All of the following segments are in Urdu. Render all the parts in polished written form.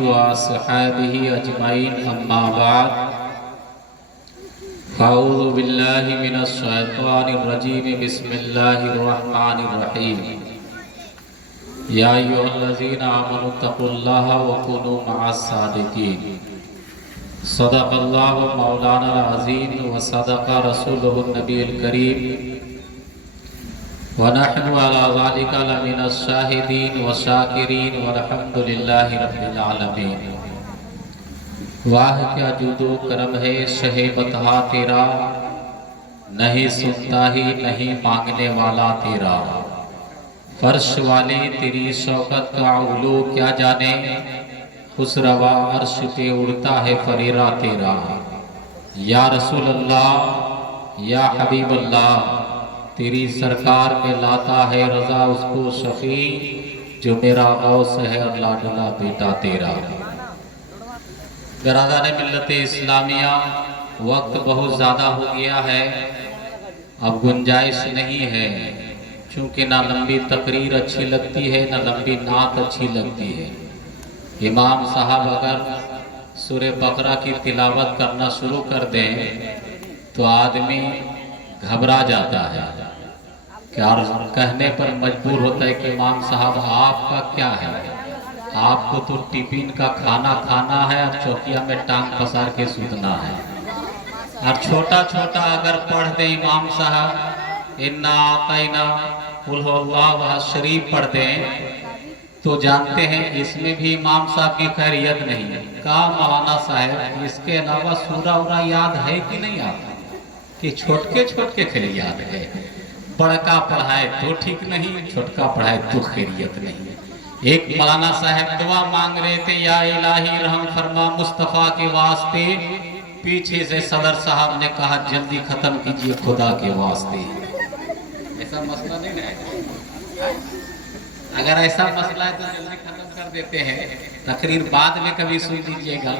وأصحابه أجمعين أما بعد أعوذ بالله من الشيطان الرجيم بسم الله الرحمن الرحيم يا أيها الذين آمنوا اتقوا الله وكونوا مع الصادقين صدق الله مولانا العظيم وصدق رسوله النبي الكريم ونحن على ذلك لمن الشاهدين والشاكرين والحمد لله رب العالمين۔ واہ کیا جود و کرم ہے شہ بتہا تیرا، نہیں سنتا ہی نہیں مانگنے والا تیرا، فرش والی تیری شوکت کا علو کیا جانے، خسروا عرش پہ اڑتا ہے فریرہ تیرا۔ یا رسول اللہ یا حبیب اللہ، تیری سرکار میں لاتا ہے رضا اس کو شفیع، جو میرا غوث ہے اللہ ڈلا بیٹا تیرا۔ برادران ملت اسلامیہ، وقت بہت زیادہ ہو گیا ہے، اب گنجائش نہیں ہے، چونکہ نہ لمبی تقریر اچھی لگتی ہے نہ لمبی نعت اچھی لگتی ہے۔ امام صاحب اگر سورہ بقرہ کی تلاوت کرنا شروع کر دیں تو آدمی گھبرا جاتا ہے، کہنے پر مجبور ہوتا ہے کہ امام صاحب آپ کا کیا ہے، آپ کو تو ٹفن کا کھانا کھانا ہے اور چوکیا میں ٹانگ پسار کے سوتنا ہے۔ اور چھوٹا چھوٹا اگر پڑھ دیں امام صاحب انا آتینا قل هو اللہ احد شریف پڑھ دیں تو جانتے ہیں اس میں بھی امام صاحب کی خیریت نہیں ہے۔ کہا مولانا صاحب اس کے علاوہ سورہ اورہ یاد ہے کہ نہیں آتا، کہ چھوٹکے چھوٹکے خیریت ہے، بڑکا پڑھائے تو ٹھیک نہیں، چھوٹکا پڑھائے تو خیریت نہیں۔ ایک مولانا صاحب دعا مانگ رہے تھے، یا الہی رحم فرما مصطفیٰ کے واسطے، پیچھے سے صدر صاحب نے کہا جلدی ختم کیجئے خدا کے واسطے۔ ایسا مسئلہ نہیں ہے، اگر ایسا مسئلہ ہے تو جلدی ختم کر دیتے ہیں، تقریر بعد میں کبھی سن لیجئے گا۔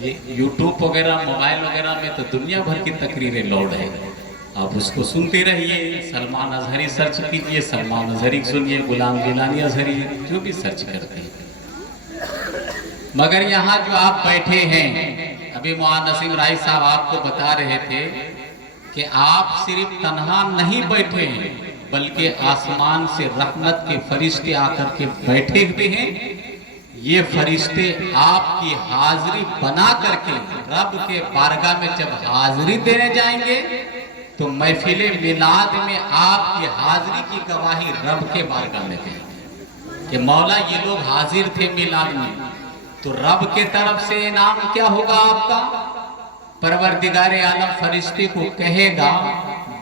یوٹیوب وغیرہ موبائل وغیرہ میں تو دنیا بھر کی تقریریں لوڈ ہے، آپ اس کو سنتے رہیے۔ سلمان اظہری سرچ کیجئے، سلمان اظہری سنیے، غلام گیلانی اظہری جو بھی سرچ کرتے ہیں۔ مگر یہاں جو آپ بیٹھے ہیں، ابھی مولانا نسیم رائی صاحب آپ کو بتا رہے تھے کہ آپ صرف تنہا نہیں بیٹھے ہیں بلکہ آسمان سے رحمت کے فرشتے آ کر کے بیٹھے ہوئے ہیں۔ یہ فرشتے آپ کی حاضری بنا کر کے رب کے بارگاہ میں جب حاضری دینے جائیں گے تو محفل میلاد میں آپ کی حاضری کی گواہی رب کے بارگاہ میں دیں گے کہ مولا یہ لوگ حاضر تھے میلاد میں، تو رب کے طرف سے انعام کیا ہوگا آپ کا؟ پروردگار عالم فرشتے کو کہے گا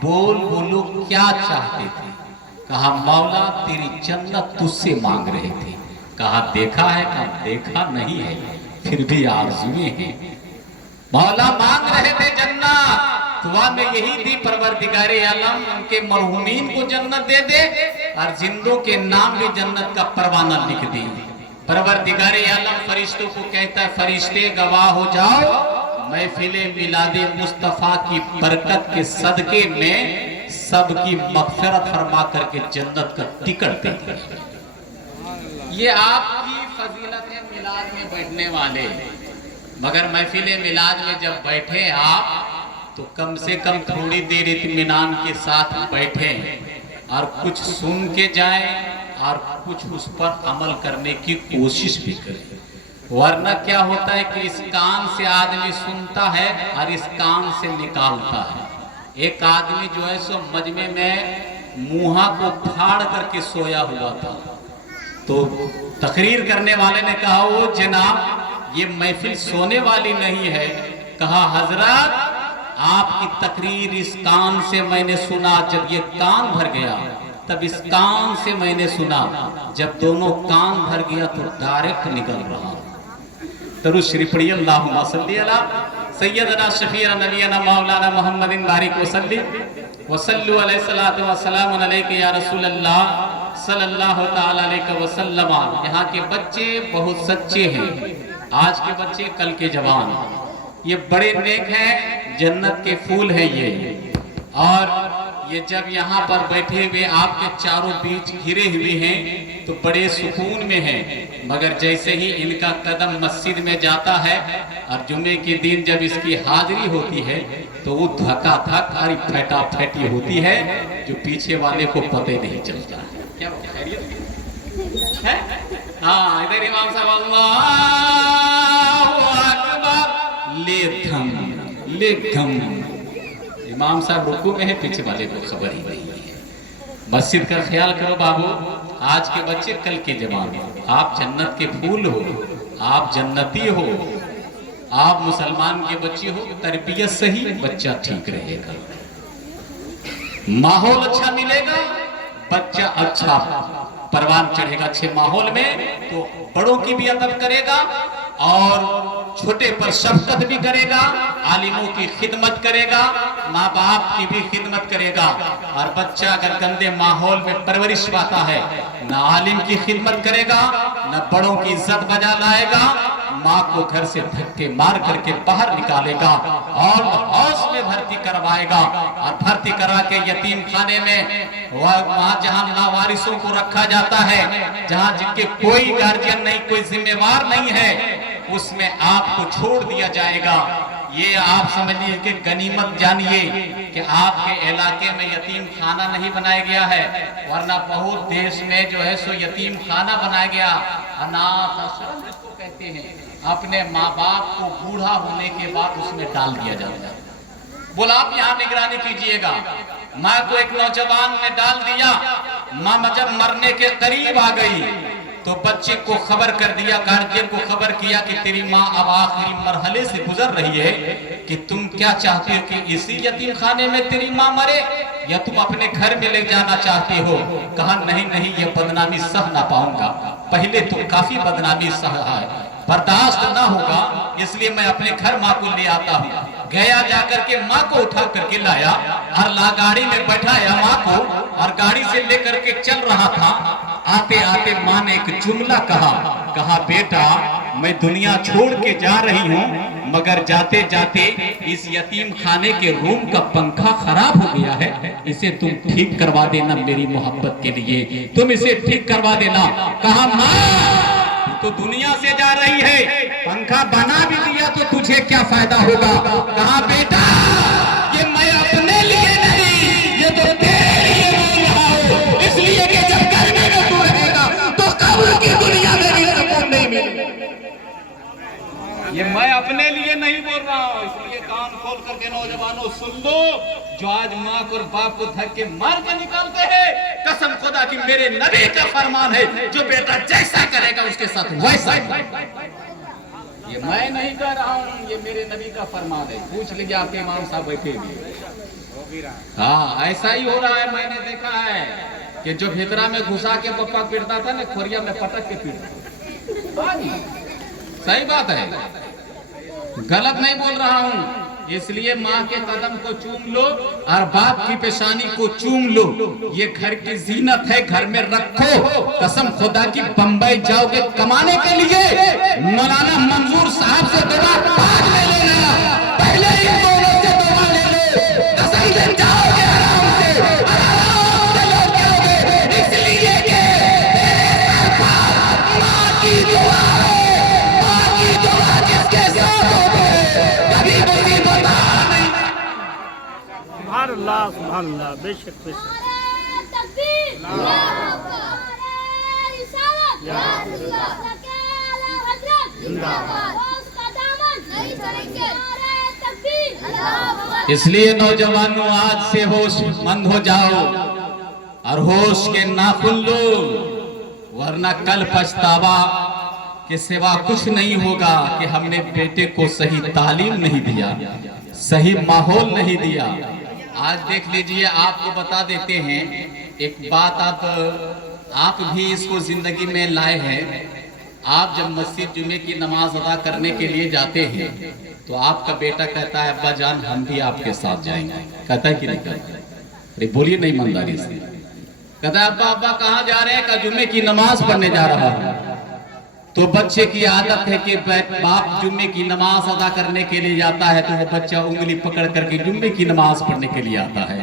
بول وہ لوگ کیا چاہتے تھے؟ کہا مولا تیری جنت تجھ سے مانگ رہے تھے۔ کہا دیکھا ہے؟ کہا دیکھا نہیں ہے، پھر بھی آرزویں ہیں۔ مولا مانگ رہے تھے جنت، دعا میں یہی تھی پروردگار عالم ان کے مرحومین کو جنت دے دے اور زندوں کے نام بھی جنت کا پروانہ لکھ دی۔ پروردگار عالم فرشتوں کو کہتا ہے فرشتے گواہ ہو جاؤ، محفل میلاد مصطفیٰ کی برکت کے صدقے میں سب کی مغفرت فرما کر کے جنت کا ٹکٹ دیتے ہیں۔ یہ آپ کی فضیلت ہے میلاد میں بیٹھنے والے، مگر محفل میلاد میں جب بیٹھے آپ تو کم سے کم تھوڑی دیر اطمینان کے ساتھ بیٹھیں اور کچھ سن کے جائیں اور کچھ اس پر عمل کرنے کی کوشش بھی کریں، ورنہ کیا ہوتا ہے کہ اس کان سے آدمی سنتا ہے اور اس کان سے نکالتا ہے۔ ایک آدمی جو ہے سو مجمع میں منہا کو پھاڑ کر کے سویا ہوا تھا، تو تقریر کرنے والے نے کہا وہ جناب یہ محفل سونے والی نہیں ہے۔ کہا حضرت آپ کی تقریر اس کان سے میں نے سنا، جب یہ کان بھر گیا تب اس کان سے میں نے سنا، جب دونوں کان بھر گیا تو ڈائریکٹ نکل رہا۔ درود شریف پڑھیے، اللہم صلی علی سیدنا شفیعنا نبینا مولانا محمد بارک وسلم وصلو علیہ الصلوۃ والسلام علیک یا رسول اللہ صلی اللہ تعالی علیہ وسلم۔ یہاں کے بچے بہت سچے ہیں، آج کے بچے کل کے جوان، یہ بڑے نیک ہیں، جنت کے پھول ہیں یہ، اور یہ جب یہاں پر بیٹھے ہوئے آپ کے چاروں بیچ گھرے ہوئے ہیں تو بڑے سکون میں ہیں، مگر جیسے ہی ان کا قدم مسجد میں جاتا ہے اور جمعے کے دن جب اس کی حاضری ہوتی ہے تو وہ دھکا دھک اور پھیٹا پھیٹی ہوتی ہے جو پیچھے والے کو پتہ نہیں چلتا ہے۔ کیا خیریت ہے؟ ہاں ادھر امام صاحب اللہ اکبر لے دھم لے دھم، امام صاحب رکوع میں ہے، پیچھے والے کو خبر ہی نہیں ہے۔ مسجد کا خیال کرو بابو، آج کے بچے کل کے جوان ہو، آپ جنت کے پھول ہو، آپ جنتی ہو، آپ مسلمان کے بچے ہو، تربیت صحیح بچہ ٹھیک رہے گا، ماحول اچھا ملے گا، بچہ اچھا پروان چڑھے گا اچھے ماحول میں تو بڑوں کی بھی ادب کرے گا اور چھوٹے پر شفقت بھی کرے گا، عالموں کی خدمت کرے گا، ماں باپ کی بھی خدمت کرے گا۔ اور بچہ اگر گندے ماحول میں پرورش پاتا ہے، نہ عالم کی خدمت کرے گا، نہ بڑوں کی عزت بجا لائے گا، ماں کو گھر سے دھکے مار کر کے باہر نکالے گا اور ہاؤس میں بھرتی کروائے گا، اور بھرتی کرا کے یتیم خانے میں وہاں جہاں لاوارثوں کو رکھا جاتا ہے، جہاں جن کے کوئی گارجین نہیں، کوئی ذمہ وار نہیں ہے، اس میں آپ کو چھوڑ دیا جائے گا۔ یہ آپ سمجھیے کہ غنیمت جانیے کہ آپ کے علاقے میں یتیم خانہ نہیں بنایا گیا ہے، ورنہ بہت دیش میں جو ہے سو یتیم خانہ بنایا گیا، اناتھ آشرم جس کو کہتے ہیں، اپنے ماں باپ کو بوڑھا ہونے کے بعد اس میں ڈال دیا جاتا ہے۔ بولا آپ یہاں نگرانی کیجئے گا، ماں کو ایک نوجوان نے ڈال دیا، ماں جب مرنے کے قریب آ گئی تو بچے کو خبر کر دیا، گارجین کو خبر کیا کہ تیری ماں اب آخری مرحلے سے گزر رہی ہے، کہ تم کیا چاہتے ہو کہ اسی یتیم خانے میں تیری ماں مرے یا تم اپنے گھر میں لے جانا چاہتے ہو؟ کہا نہیں نہیں، یہ بدنامی سہ نہ پاؤں گا، پہلے تو کافی بدنامی سہا ہے، برداشت نہ ہوگا، اس لیے میں اپنے گھر ماں کو لے آتا ہوں۔ گیا جا کر کے ماں کو اٹھا کر کے لایا اور گاڑی میں بٹھایا ماں کو، اور گاڑی سے لے کر کے چل رہا تھا۔ آتے آتے ماں نے ایک جملہ کہا بیٹا میں دنیا چھوڑ کے جا رہی ہوں، مگر جاتے جاتے اس یتیم خانے کے روم کا پنکھا خراب ہو گیا ہے، اسے تم ٹھیک کروا دینا میری محبت کے لیے، تم اسے ٹھیک کروا دینا۔ کہا ماں تو دنیا سے جا رہی ہے، پنکھا بنا بھی دیا تو تجھے کیا فائدہ ہوگا؟ کہا بیٹا یہ میں اپنے لیے نہیں، یہ تو تیرے لیے بول رہا ہوں، اس لیے کہ جب گھر میں تو رہے گا تو قبر کی دنیا میں بھی سکون نہیں ملے۔ یہ میں اپنے لیے نہیں بول رہا ہوں، اس لیے کان کھول کر کے نوجوانوں سن لو، جو آج ماں اور باپ کو دھکے مار کے نکالتے ہیں، قسم خدا کی میرے نبی کا فرمان ہے، جو بیٹا جیسا کرے گا اس کے ساتھ ویسا ہی۔ یہ میں نہیں کہہ رہا ہوں، یہ میرے نبی کا فرمان ہے، پوچھ لیجیے آپ کے امام صاحب بیٹھے ہوئے۔ ہاں ایسا ہی ہو رہا ہے، میں نے دیکھا ہے کہ جو بھیترا میں گھسا کے پپا پیٹتا تھا نا، کھوریا میں پٹک کے پیٹتا۔ صحیح بات ہے، غلط نہیں بول رہا ہوں، اس لیے ماں کے قدم کو چوم لو اور باپ کی پیشانی کو چوم لو، یہ گھر کی زینت ہے، گھر میں رکھو۔ قسم خدا کی بمبئی جاؤ گے کمانے کے لیے، مولانا منظور صاحب سے دعا بعد میں لینا، پہلے ہی دونوں سے دعا لے لو، قسم سے جاؤ گے آرام سے لوٹ جاؤ گے، اس لیے کہ ماں کی دعا ہے، ماں کی دعا جس کے ساتھ ہوگے کبھی مصیبت نہیں۔ سبحان اللہ بے شک بے شک۔ اس لیے نوجوانوں آج سے ہوش مند ہو جاؤ اور ہوش کے ناخن لو، ورنہ کل پچھتاوا کے سوا کچھ نہیں ہوگا کہ ہم نے بیٹے کو صحیح تعلیم نہیں دیا، صحیح ماحول نہیں دیا۔ آج دیکھ لیجئے، آپ کو بتا دیتے ہیں ایک بات، آپ بھی اس کو زندگی میں لائے ہیں۔ آپ جب مسجد جمعے کی نماز ادا کرنے کے لیے جاتے ہیں تو آپ کا بیٹا کہتا ہے ابا جان ہم بھی آپ کے ساتھ جائیں گے، کہتا ہے کہ نہیں کہتا؟ ارے بولیے نہیں ایمانداری سے، کہتا ہے ابا ابا کہاں جا رہے ہیں؟ کہ جمعے کی نماز پڑھنے جا رہا ہوں۔ تو بچے کی عادت ہے کہ باپ جمعے کی نماز ادا کرنے کے لیے جاتا ہے تو وہ بچہ انگلی پکڑ کر کے جمعے کی نماز پڑھنے کے لیے آتا ہے۔